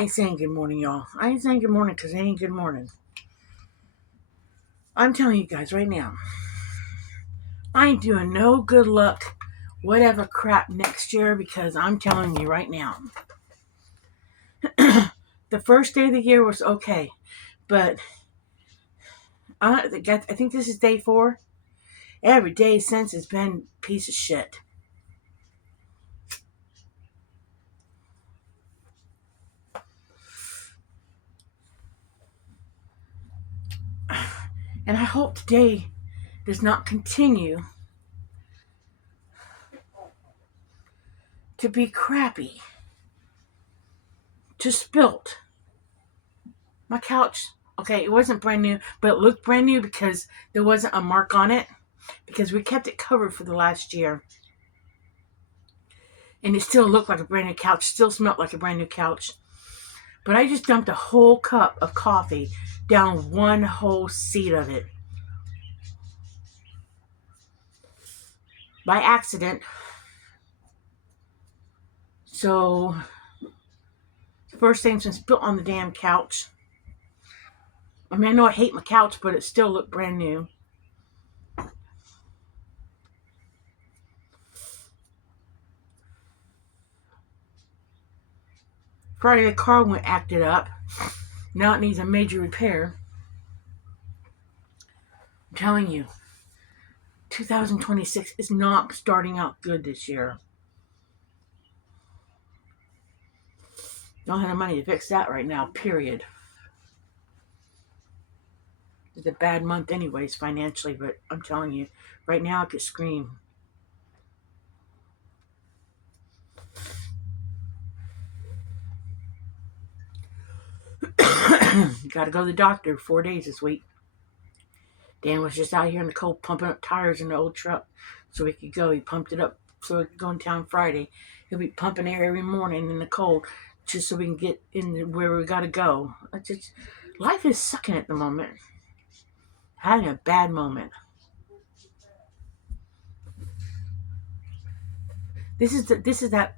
ain't saying good morning, y'all. I ain't saying good morning because it ain't good morning. I'm telling you guys right now, I ain't doing no good luck, whatever crap next year because I'm telling you right now. The first day of the year was okay, but I think this is day 4. Every day since has been a piece of shit. And I hope today does not continue to be crappy. Just built. My couch, okay, it wasn't brand new, but it looked brand new because there wasn't a mark on it. Because we kept it covered for the last year. And it still looked like a brand new couch, still smelled like a brand new couch. But I just dumped a whole cup of coffee down one whole seat of it. By accident. So, the first thing's been spilled on the damn couch. I mean, I know I hate my couch, but it still looked brand new. Friday, the car went acted up. Now it needs a major repair. I'm telling you, 2026 is not starting out good this year. Don't have the money to fix that right now, period. It's a bad month anyways, financially, but I'm telling you, right now I could scream. Gotta go to the doctor 4 days this week. Dan was just out here in the cold pumping up tires in the old truck so we could go. He pumped it up so we could go in town Friday. He'll be pumping air every morning in the cold just so we can get in where we gotta go. Life is sucking at the moment. Having a bad moment. This is that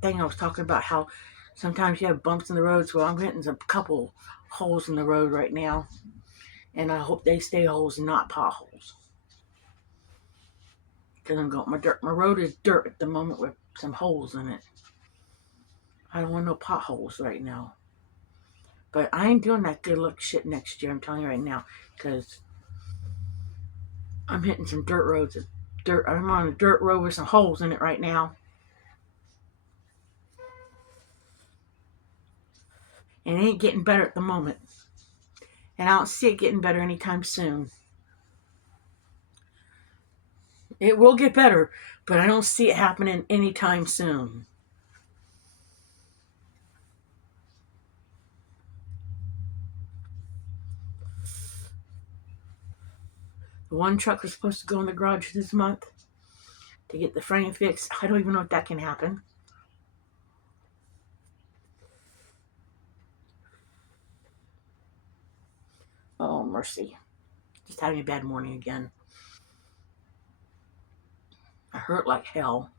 thing I was talking about, how sometimes you have bumps in the roads. Well, I'm hitting a couple holes in the road right now, and I hope they stay holes and not potholes. Because I'm going, my road is dirt at the moment with some holes in it. I don't want no potholes right now. But I ain't doing that good luck shit next year, I'm telling you right now, because I'm hitting some dirt roads. I'm on a dirt road with some holes in it right now. And it ain't getting better at the moment. And I don't see it getting better anytime soon. It will get better, but I don't see it happening anytime soon. The one truck was supposed to go in the garage this month to get the frame fixed. I don't even know if that can happen. Oh, mercy. Just having a bad morning again. I hurt like hell.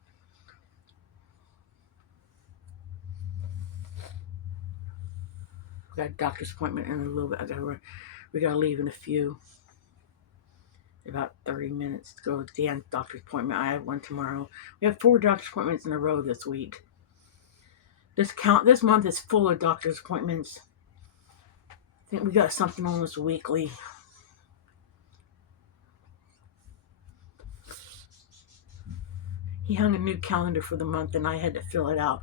We got a doctor's appointment in a little bit. We gotta leave in a few. About 30 minutes to go to Dan's doctor's appointment. I have one tomorrow. We have 4 doctor's appointments in a row this week. This month is full of doctor's appointments. I think we got something almost weekly. He hung a new calendar for the month and I had to fill it out.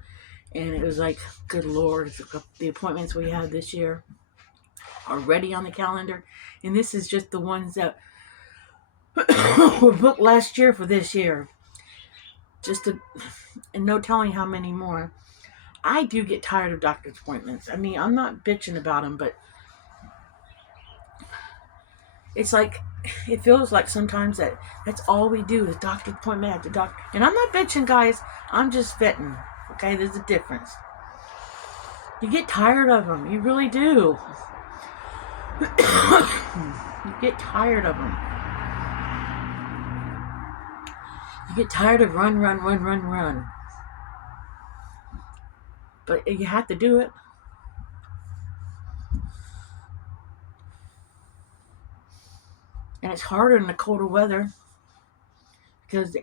And it was like, good Lord, the appointments we had this year are ready on the calendar. And this is just the ones that were booked last year for this year. And no telling how many more. I do get tired of doctor's appointments. I mean, I'm not bitching about them, but it's like, it feels like sometimes that's all we do is doctor appointment after doctor. And I'm not bitching, guys. I'm just fitting. Okay, there's a difference. You get tired of them. You really do. You get tired of them. You get tired of run. But you have to do it. And it's harder in the colder weather because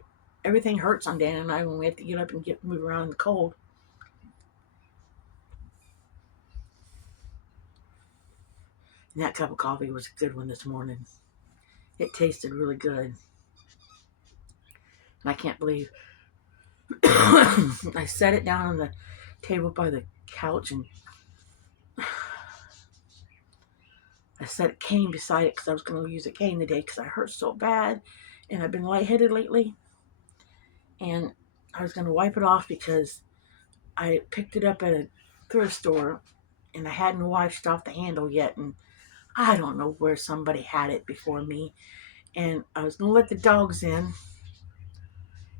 everything hurts on Dan and I when we have to get up and move around in the cold. And that cup of coffee was a good one this morning. It tasted really good. And I can't believe I set it down on the table by the couch and I set a cane beside it because I was going to use a cane today because I hurt so bad and I've been lightheaded lately. And I was going to wipe it off because I picked it up at a thrift store and I hadn't washed off the handle yet. And I don't know where somebody had it before me. And I was going to let the dogs in.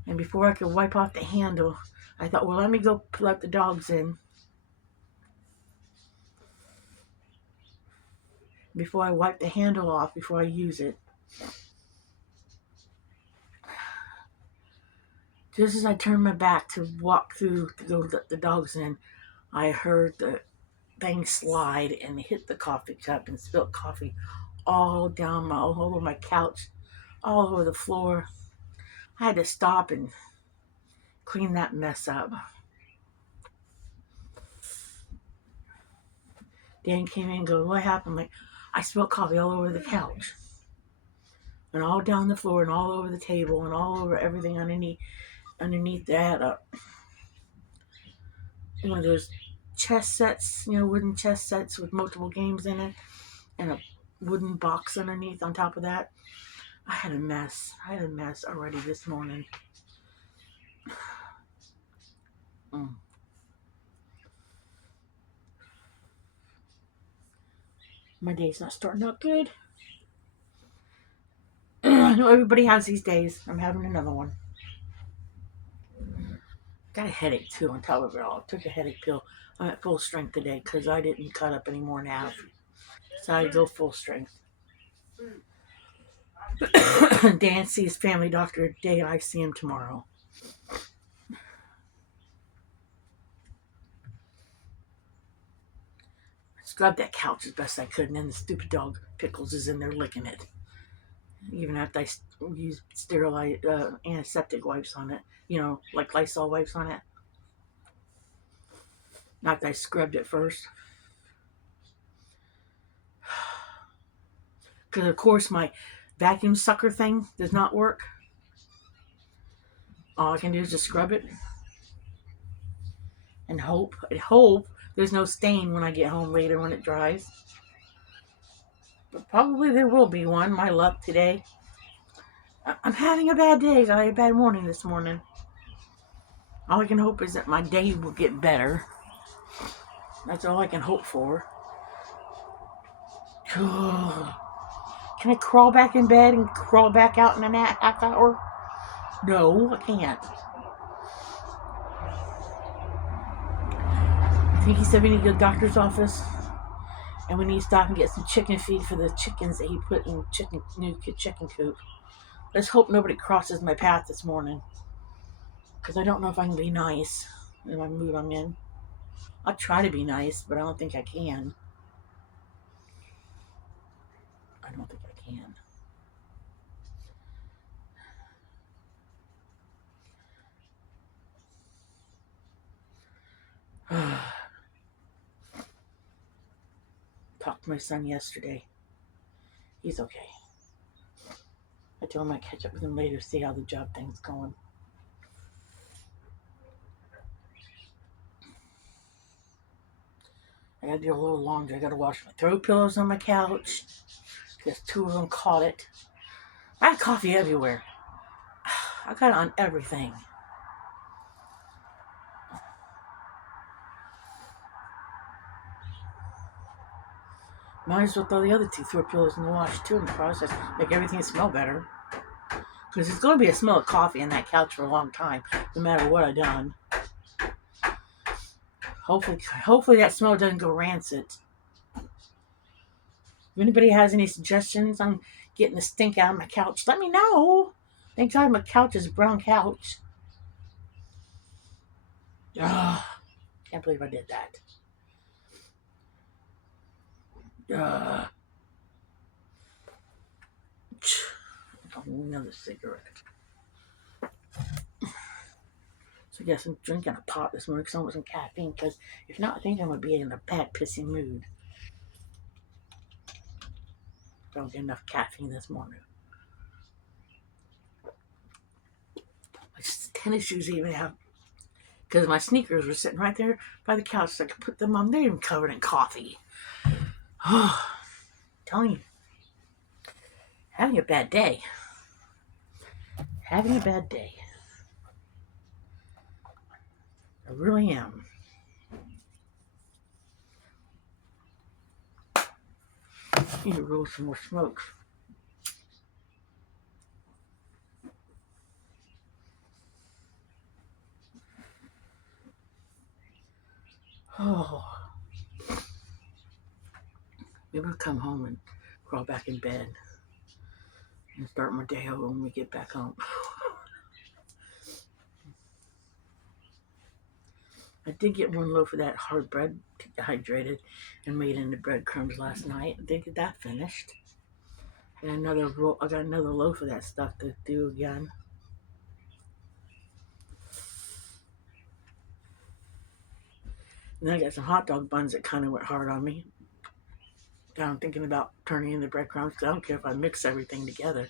And before I could wipe off the handle, I thought, well, let me go let the dogs in before I wipe the handle off, before I use it. Just as I turned my back to walk through to go let the dogs in, I heard the thing slide and hit the coffee cup and spilled coffee all over my couch, all over the floor. I had to stop and clean that mess up. Dan came in and goes, what happened? I'm like, I spilled coffee all over the couch and all down the floor and all over the table and all over everything underneath that. One of those chess sets, wooden chess sets with multiple games in it and a wooden box underneath on top of that. I had a mess already this morning. My day's not starting out good. I know everybody has these days. I'm having another one. Got a headache too on top of it all. Took a headache pill. I'm at full strength today because I didn't cut up any more now. So I go full strength. Dan sees family doctor today. I see him tomorrow. I scrubbed that couch as best I could, and then the stupid dog Pickles is in there licking it. Even after I used sterilized antiseptic wipes on it, like Lysol wipes on it. Not that I scrubbed it first. Because, of course, my vacuum sucker thing does not work. All I can do is just scrub it and hope there's no stain when I get home later when it dries. But probably there will be one. My luck today. I'm having a bad day. I had a bad morning this morning. All I can hope is that my day will get better. That's all I can hope for. Can I crawl back in bed and crawl back out in a half hour? No, I can't. I think he said we need to go to the doctor's office. And we need to stop and get some chicken feed for the chickens that he put in new chicken coop. Let's hope nobody crosses my path this morning. Because I don't know if I can be nice in my mood I'm in. I'll try to be nice, but I don't think I can. I don't think I can. Talked to my son yesterday. He's okay. I told him I'd catch up with him later, see how the job thing's going. I gotta do a little laundry. I gotta wash my throw pillows on my couch because 2 of them caught it. I had coffee everywhere. I got it on everything. Might as well throw the other 2 throw pillows in the wash too in the process. Make everything smell better. Because there's going to be a smell of coffee on that couch for a long time, no matter what I've done. Hopefully that smell doesn't go rancid. If anybody has any suggestions on getting the stink out of my couch, let me know. Thank God my couch is a brown couch. Ugh, can't believe I did that. Ugh. another cigarette. So I guess I'm drinking a pot this morning because I want some caffeine. Because if not, I think I'm going to be in a bad, pissy mood. Don't get enough caffeine this morning. My tennis shoes even have, because my sneakers were sitting right there by the couch, so I could put them on. They're even covered in coffee. Oh, telling you, having a bad day. Having a bad day. I really am. I need to roll some more smokes. Oh, maybe I'll come home and crawl back in bed and start my day over when we get back home. I did get one loaf of that hard bread dehydrated and made into breadcrumbs last night. They did that finished. And another roll, I got another loaf of that stuff to do again. And then I got some hot dog buns that kind of went hard on me. Now I'm thinking about turning into breadcrumbs because I don't care if I mix everything together.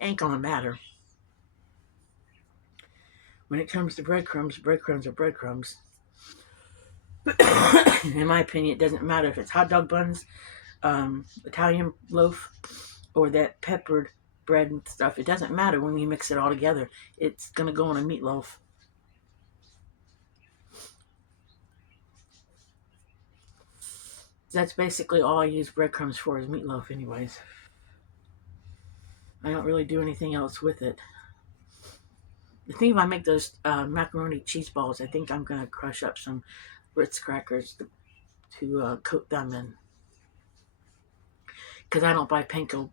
Ain't gonna matter. When it comes to breadcrumbs, breadcrumbs are breadcrumbs. In my opinion, it doesn't matter if it's hot dog buns, Italian loaf, or that peppered bread and stuff. It doesn't matter when you mix it all together. It's going to go on a meatloaf. That's basically all I use breadcrumbs for is meatloaf anyways. I don't really do anything else with it. The thing if I make those macaroni cheese balls, I think I'm going to crush up some Ritz crackers to coat them in. Because I don't buy panko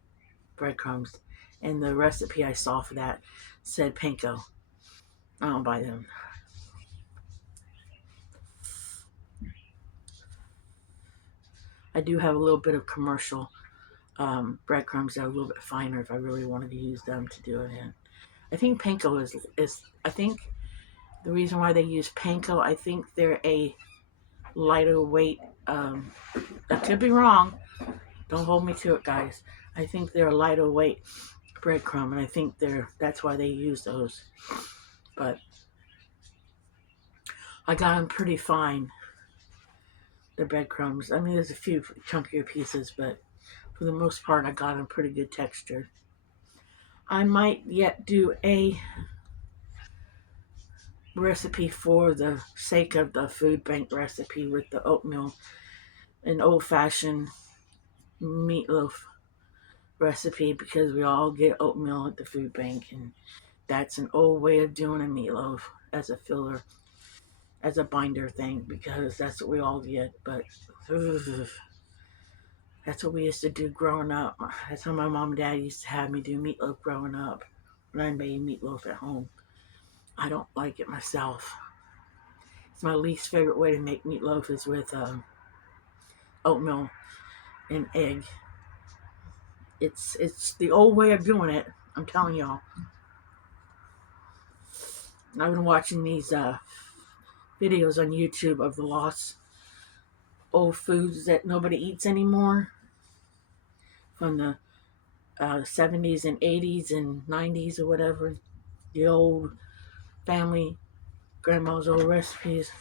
breadcrumbs. And the recipe I saw for that said panko. I don't buy them. I do have a little bit of commercial breadcrumbs that are a little bit finer if I really wanted to use them to do it in. I think panko is I think the reason why they use panko, I think they're a lighter weight. I could be wrong. Don't hold me to it, guys. I think they're a lighter weight breadcrumb, and I think that's why they use those. But I got them pretty fine. The breadcrumbs. I mean, there's a few chunkier pieces, but for the most part, I got them pretty good texture. I might yet do a recipe for the sake of the food bank recipe with the oatmeal, an old-fashioned meatloaf recipe, because we all get oatmeal at the food bank, and that's an old way of doing a meatloaf as a filler, as a binder thing, because that's what we all get. But that's what we used to do growing up. That's how my mom and dad used to have me do meatloaf growing up when I made meatloaf at home. I don't like it myself. It's my least favorite way to make meatloaf is with oatmeal and egg. It's the old way of doing it. I'm telling y'all. I've been watching these videos on YouTube of the lost old foods that nobody eats anymore from the 70s and 80s and 90s or whatever. The old family, grandma's old recipes.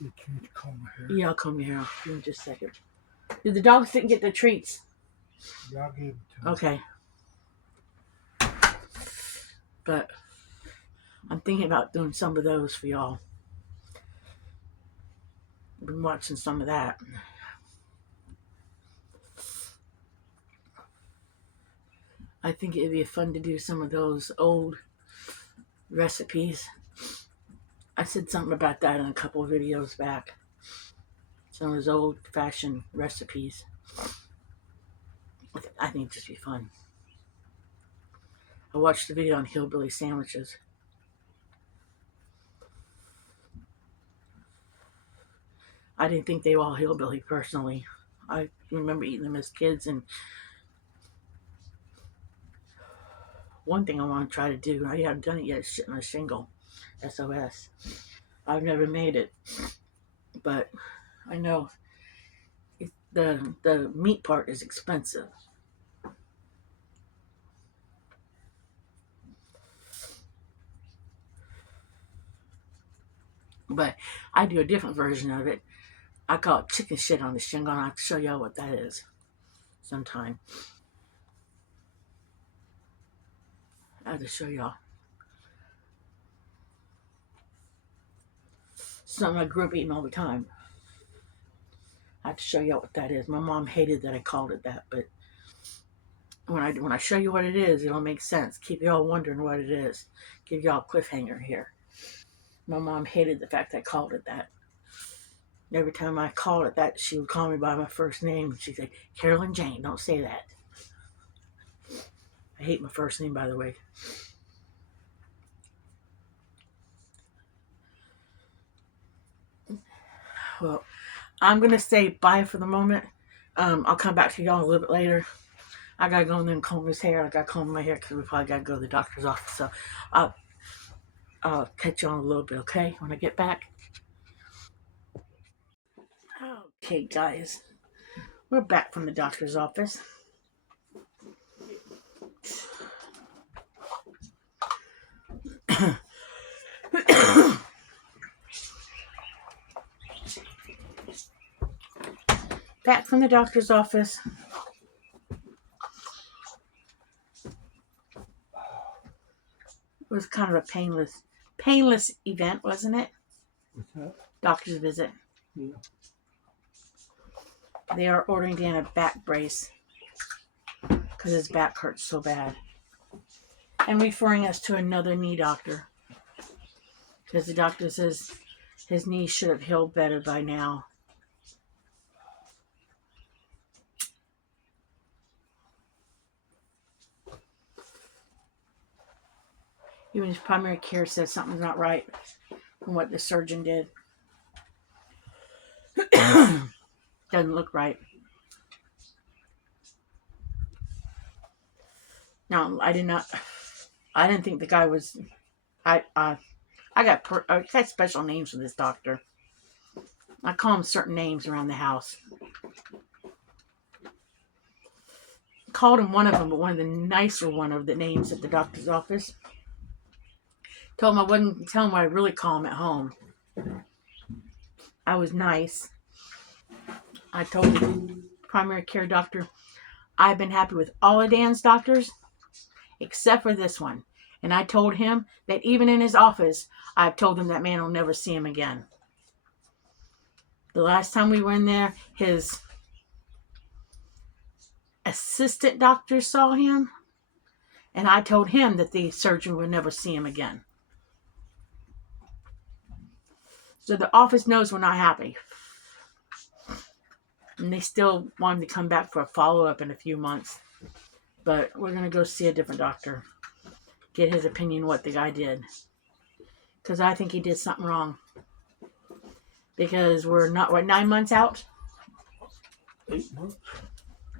You can't comb my hair. Yeah, I'll comb your hair in just a second. Did the dogs didn't get their treats? Yeah, I gave them to them. Okay. But I'm thinking about doing some of those for y'all. I've been watching some of that. I think it'd be fun to do some of those old recipes. I said something about that in a couple of videos back. Some of those old-fashioned recipes. I think it'd just be fun. I watched the video on hillbilly sandwiches. I didn't think they were all hillbilly personally. I remember eating them as kids, and One thing I want to try to do, I haven't done it yet, is shit on a shingle. SOS. I've never made it, but I know the meat part is expensive. But I do a different version of it. I call it chicken shit on the shingle, and I'll show y'all what that is sometime. I have to show y'all. Something I grew up eating all the time. I have to show y'all what that is. My mom hated that I called it that, but when I show you what it is, it'll make sense. Keep y'all wondering what it is. Give y'all a cliffhanger here. My mom hated the fact I called it that. Every time I called it that, she would call me by my first name. She'd say, Carolyn Jane, don't say that. I hate my first name, by the way. Well, I'm going to say bye for the moment. I'll come back to y'all a little bit later. I got to go in there and comb his hair. I got to comb my hair because we probably got to go to the doctor's office. So I'll catch you on a little bit, okay, when I get back. Okay, guys. We're back from the doctor's office. Back from the doctor's office. It was kind of a painless event, wasn't it? What's that? Doctor's visit. Yeah. They are ordering Dan a back brace because his back hurts so bad. And referring us to another knee doctor. Because the doctor says his knee should have healed better by now. Even his primary care says something's not right from what the surgeon did. Doesn't look right. No, I didn't think the guy was. I got special names for this doctor. I call him certain names around the house. Called him one of them, but one of the nicer one of the names at the doctor's office. Told him I wouldn't tell him what I really call him at home. I was nice. I told the primary care doctor, I've been happy with all of Dan's doctors, except for this one. And I told him that even in his office, I've told him that man will never see him again. The last time we were in there, his assistant doctor saw him, and I told him that the surgeon would never see him again. So the office knows we're not happy. And they still want him to come back for a follow-up in a few months. But we're going to go see a different doctor. Get his opinion what the guy did. Because I think he did something wrong. Because we're 9 months out? 8 months?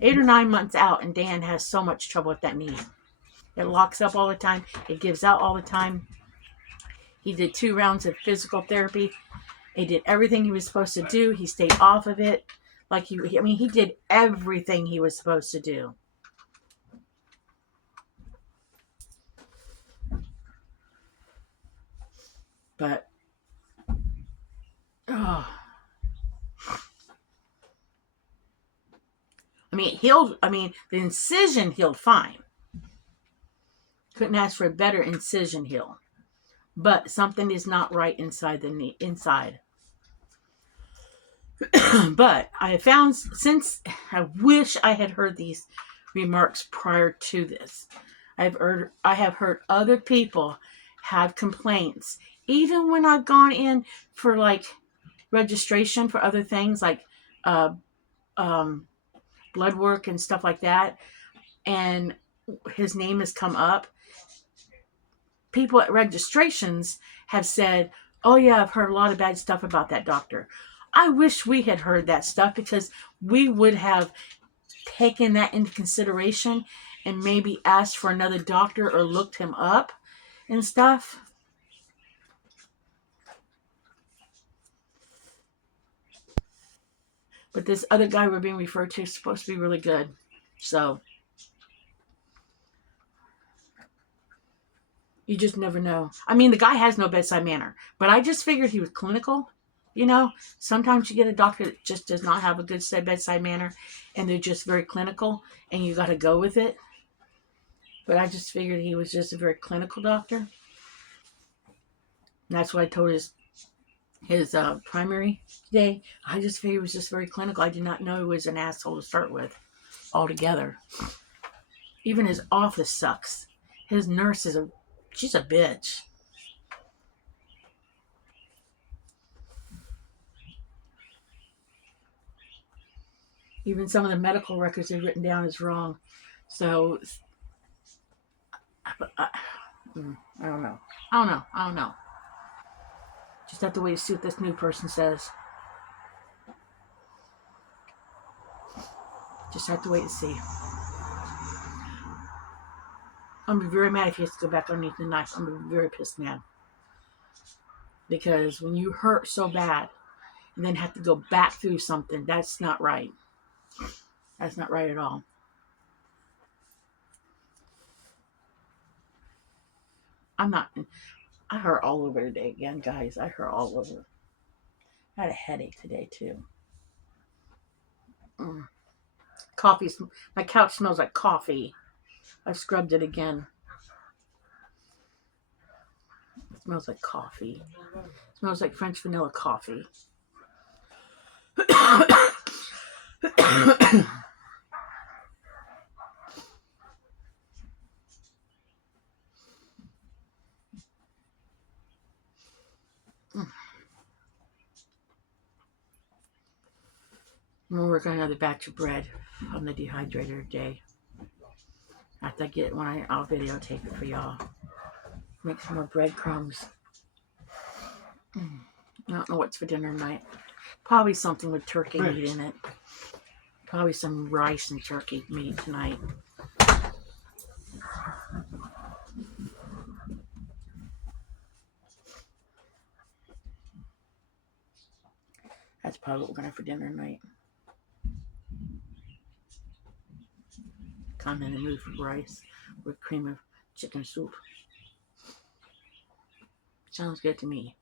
8 or 9 months out, and Dan has so much trouble with that knee. It locks up all the time. It gives out all the time. He did 2 rounds of physical therapy. He did everything he was supposed to do. He stayed off of it. He did everything he was supposed to do. But, the incision healed fine. Couldn't ask for a better incision heal. But something is not right inside the knee, inside. But I have found, since I wish I had heard these remarks prior to this, I have heard other people have complaints, even when I've gone in for registration for other things like blood work and stuff like that, and his name has come up. People at registrations have said, oh yeah, I've heard a lot of bad stuff about that doctor. I wish we had heard that stuff, because we would have taken that into consideration and maybe asked for another doctor or looked him up and stuff. But this other guy we're being referred to is supposed to be really good. So you just never know. I mean, the guy has no bedside manner, but I just figured he was clinical. You know, sometimes you get a doctor that just does not have a good bedside manner, and they're just very clinical, and you got to go with it. But I just figured he was just a very clinical doctor. And that's what I told his primary today. I just figured he was just very clinical. I did not know he was an asshole to start with altogether. Even his office sucks. His nurse she's a bitch. Even some of the medical records they've written down is wrong. So, I don't know. I don't know. Just have to wait to see what this new person says. Just have to wait and see. I'm gonna be very mad if he has to go back underneath the knife. I'm gonna be very pissed mad. Because when you hurt so bad and then have to go back through something, that's not right. That's not right at all. I hurt all over today again, guys. I hurt all over. I had a headache today, too. Coffee. My couch smells like coffee. I scrubbed it again. It smells like coffee. It smells like French vanilla coffee. I'm gonna work on another batch of bread on the dehydrator today. After I get one, I'll videotape it for y'all. Make some more breadcrumbs. I don't know what's for dinner tonight. Probably something with turkey meat in it. Probably some rice and turkey meat tonight. That's probably what we're gonna have for dinner tonight. Kind of in the mood for rice with cream of chicken soup. Sounds good to me.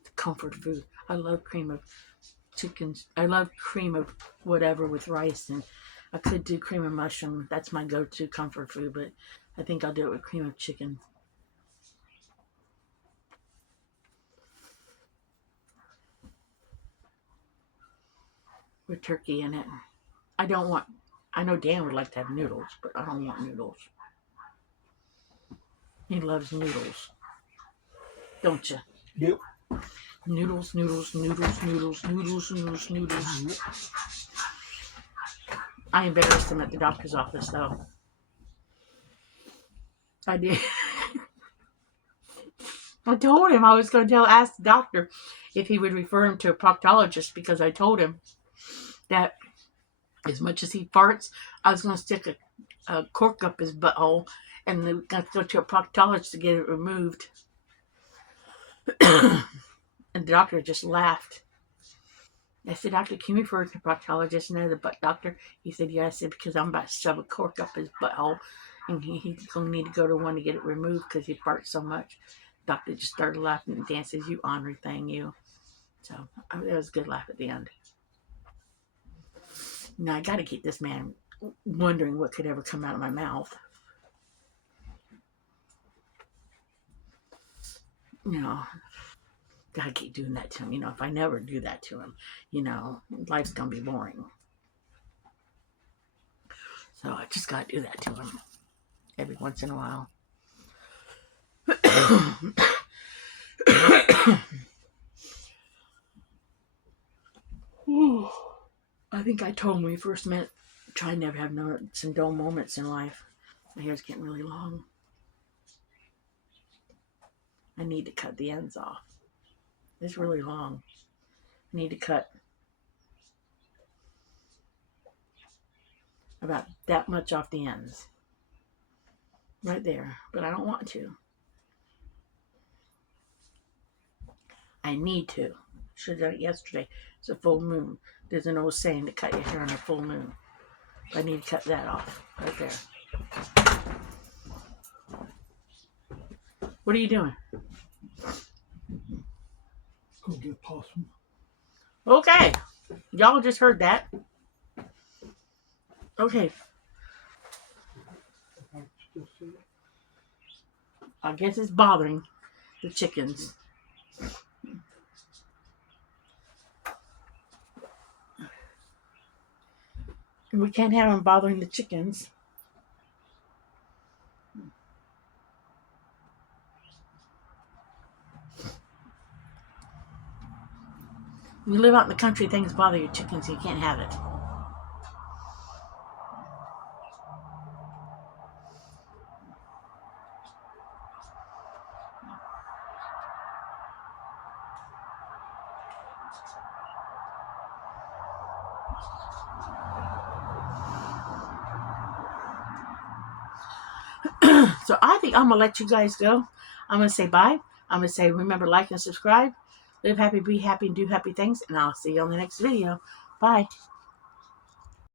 It's comfort food. I love cream of chicken. I love cream of whatever with rice, and I could do cream of mushroom. That's my go-to comfort food, but I think I'll do it with cream of chicken. With turkey in it. I know Dan would like to have noodles, but I don't want noodles. He loves noodles. Don't you? Yep. Noodles. I embarrassed him at the doctor's office, though. I did. I told him I was going to ask the doctor if he would refer him to a proctologist, because I told him that as much as he farts, I was going to stick a cork up his butthole and then got to go to a proctologist to get it removed. And the doctor just laughed. I said, Doctor, can you refer to a proctologist and the butt doctor? He said, yeah. I said, because I'm about to shove a cork up his butthole, and he's going to need to go to one to get it removed because he farts so much. The doctor just started laughing, and Dan says, you ornery thing, you. So it was a good laugh at the end. Now I got to keep this man wondering what could ever come out of my mouth. You know, gotta keep doing that to him. You know, if I never do that to him, you know, life's gonna be boring. So I just gotta do that to him every once in a while. I think I told him when we first met, try and never have some dull moments in life. My hair's getting really long. I need to cut the ends off. It's really long. I need to cut. About that much off the ends. Right there. But I don't want to. I need to. Should have done it yesterday. It's a full moon. There's an old saying to cut your hair on a full moon. I need to cut that off. Right there. What are you doing? Go get possum. Okay. Y'all just heard that. Okay. I still see it. I guess it's bothering the chickens. And we can't have them bothering the chickens. When you live out in the country, things bother your chickens, so you can't have it. So I think I'm going to let you guys go. I'm going to say bye. I'm going to say remember, like and subscribe. Live happy, be happy, and do happy things. And I'll see you on the next video. Bye.